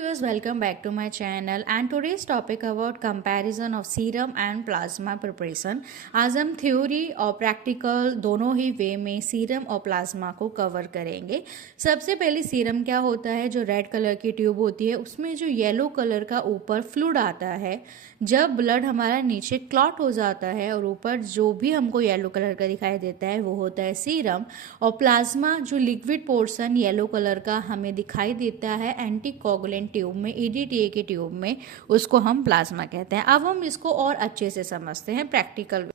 Viewers, welcome back to my channel and today's topic about comparison of serum and plasma preparation। आज हम theory और practical दोनों ही वे में serum और plasma को कवर करेंगे। सबसे पहले सीरम क्या होता है, जो रेड कलर की ट्यूब होती है उसमें जो येलो कलर का ऊपर फ्लूइड आता है। जब ब्लड हमारा नीचे क्लॉट हो जाता है और ऊपर जो भी हमको येलो कलर का दिखाई देता है वो होता है सीरम, और प्लाज्मा जो लिक्विड पोर्शन येलो कलर का हमें दिखाई देता है एंटीकोगुलेंट ट्यूब में, ईडीटीए की ट्यूब में, उसको हम प्लाज्मा कहते हैं। अब हम इसको और अच्छे से समझते हैं प्रैक्टिकल।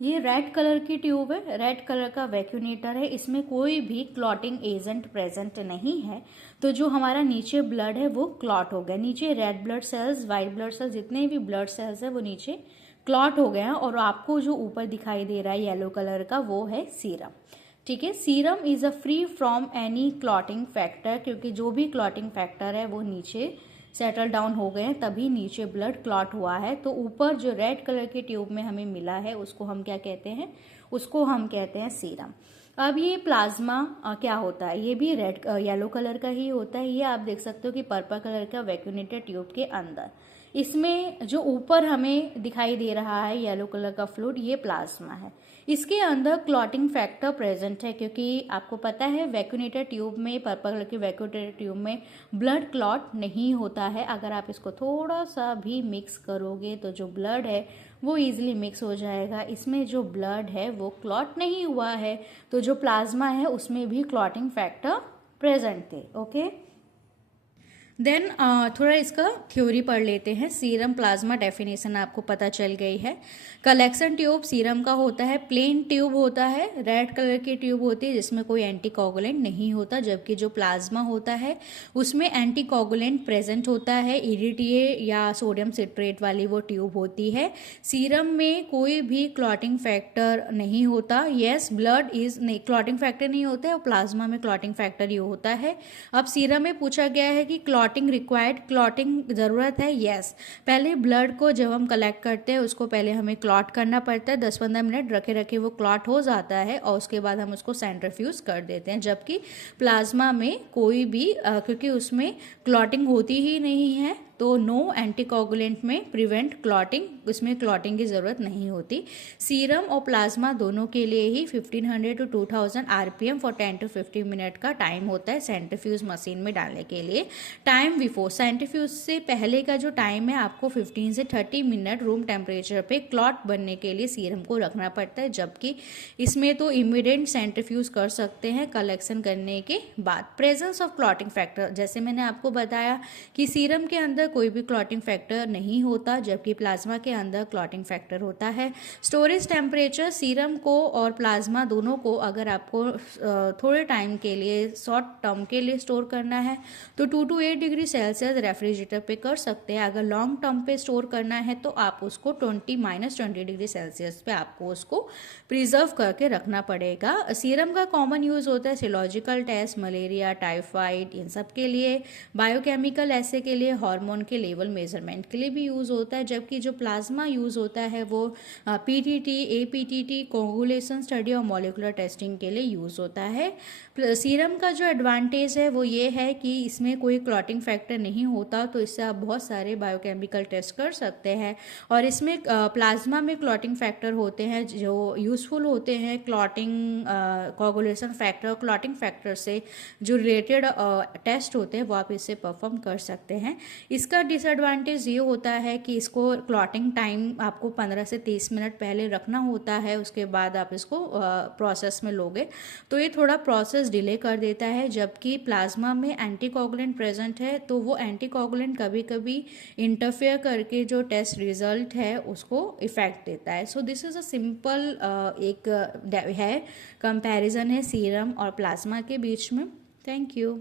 ये रेड कलर की ट्यूब है, रेड कलर का वैक्यूनेटर है, इसमें कोई भी क्लॉटिंग एजेंट प्रेजेंट नहीं है। तो जो हमारा नीचे ब्लड है वो क्लॉट हो गया, नीचे red blood cells, white blood cells, जितने भी ब्लड सेल्स है वो नीचे क्लॉट हो गए हैं, और आपको जो ऊपर दिखाई दे रहा है येलो कलर का वो है सीरम। ठीक है, serum is a free from any clotting factor, क्योंकि जो भी क्लॉटिंग फैक्टर है वो नीचे सेटल डाउन हो गए हैं, तभी नीचे ब्लड क्लॉट हुआ है। तो ऊपर जो रेड कलर की ट्यूब में हमें मिला है उसको हम क्या कहते हैं, उसको हम कहते हैं सीरम। अब ये प्लाज्मा क्या होता है, ये भी रेड येलो कलर का ही होता है। ये आप देख सकते हो कि पर्पल कलर का वैक्यूनेटेड ट्यूब के अंदर, इसमें जो ऊपर हमें दिखाई दे रहा है येलो कलर का फ्लूइड, ये प्लाज्मा है। इसके अंदर क्लॉटिंग फैक्टर प्रेजेंट है, क्योंकि आपको पता है वैक्यूनेटेड ट्यूब में, पर्पल कलर की वैक्यूनेटेड ट्यूब में ब्लड क्लॉट नहीं होता है। अगर आप इसको थोड़ा सा भी मिक्स करोगे तो जो ब्लड है वो इजीली मिक्स हो जाएगा। इसमें जो ब्लड है वो क्लॉट नहीं हुआ है, तो जो प्लाज्मा है उसमें भी क्लॉटिंग फैक्टर प्रेजेंट थे। ओके, देन थोड़ा इसका थ्योरी पढ़ लेते हैं। सीरम प्लाज्मा डेफिनेशन आपको पता चल गई है। कलेक्शन ट्यूब सीरम का होता है, प्लेन ट्यूब होता है, रेड कलर की ट्यूब होती है जिसमें कोई एंटीकोगुलेंट नहीं होता, जबकि जो प्लाज्मा होता है उसमें एंटीकोगुलेंट प्रेजेंट होता है, ईडीटीए या सोडियम सिट्रेट वाली वो ट्यूब होती है। सीरम में कोई भी क्लॉटिंग फैक्टर नहीं होता। यस, ब्लड इज नहीं, क्लॉटिंग फैक्टर नहीं होता है, और प्लाज्मा में क्लॉटिंग फैक्टर ये होता है। अब सीरम में पूछा गया है कि क्लॉटिंग रिक्वायर्ड, क्लॉटिंग ज़रूरत है। यस, पहले ब्लड को जब हम कलेक्ट करते हैं उसको पहले हमें क्लॉट करना पड़ता है, 10-15 मिनट रखे रखे वो क्लॉट हो जाता है, और उसके बाद हम उसको सेंट्रीफ्यूज कर देते हैं। जबकि प्लाज्मा में कोई भी क्योंकि उसमें क्लॉटिंग होती ही नहीं है, तो नो एंटीकोगुलेंट में प्रिवेंट क्लॉटिंग, उसमें क्लॉटिंग की ज़रूरत नहीं होती। सीरम और प्लाज्मा दोनों के लिए ही 1500 to 2000 RPM for 10 to 15 minute का टाइम होता है सेंट्रीफ्यूज मशीन में डालने के लिए। टाइम बिफोर, सेंट्रीफ्यूज से पहले का जो टाइम है आपको 15 से 30 मिनट रूम टेम्परेचर पे क्लॉट बनने के लिए सीरम को रखना पड़ता है, जबकि इसमें तो इमीडिएट सेंट्रीफ्यूज कर सकते हैं कलेक्शन करने के बाद। प्रेजेंस ऑफ क्लॉटिंग फैक्टर, जैसे मैंने आपको बताया कि सीरम के अंदर कोई भी क्लॉटिंग फैक्टर नहीं होता, जबकि प्लाज्मा के अंदर क्लॉटिंग फैक्टर होता है। स्टोरेज टेम्परेचर, सीरम को और प्लाज्मा दोनों को अगर आपको थोड़े टाइम के लिए, शॉर्ट टर्म के लिए स्टोर करना है तो 2 to 8 डिग्री सेल्सियस रेफ्रिजरेटर पे कर सकते हैं। अगर लॉन्ग टर्म पे स्टोर करना है तो आप उसको -20 डिग्री सेल्सियस पे आपको उसको प्रिजर्व करके रखना पड़ेगा। सीरम का कॉमन यूज होता है सिरोलॉजिकल टेस्ट, मलेरिया, टाइफाइड, इन सब के लिए। बायोकेमिकल ऐसे के लिए, हार्मोन के लेवल मेजरमेंट के लिए भी यूज होता है। जबकि जो प्लाज्मा यूज होता है वो पीटीटी, एपीटीटी, कोगुलेशन स्टडी और मॉलिक्यूलर टेस्टिंग के लिए यूज होता है। सीरम का जो एडवांटेज है वो ये है कि इसमें कोई क्लॉटिंग फैक्टर नहीं होता, तो इससे आप बहुत सारे बायोकेमिकल टेस्ट कर सकते हैं। और इसमें प्लाज्मा में क्लॉटिंग फैक्टर होते हैं जो यूजफुल होते हैं। Clotting coagulation factor, clotting factor से जो रिलेटेड टेस्ट होते हैं वो आप इससे परफॉर्म कर सकते हैं। इसका डिसएडवांटेज ये होता है कि इसको क्लॉटिंग टाइम आपको 15 से 30 मिनट पहले रखना होता है, उसके बाद आप इसको प्रोसेस में लोगे तो ये थोड़ा प्रोसेस डिले कर देता है। जबकि प्लाज्मा में एंटीकोगुलेंट प्रेजेंट है, तो वो एंटीकोगुलेंट कभी कभी इंटरफेयर करके जो टेस्ट रिजल्ट है उसको इफेक्ट देता है। So this is a simple एक है कंपैरिजन है सीरम और प्लाज्मा के बीच में। Thank you.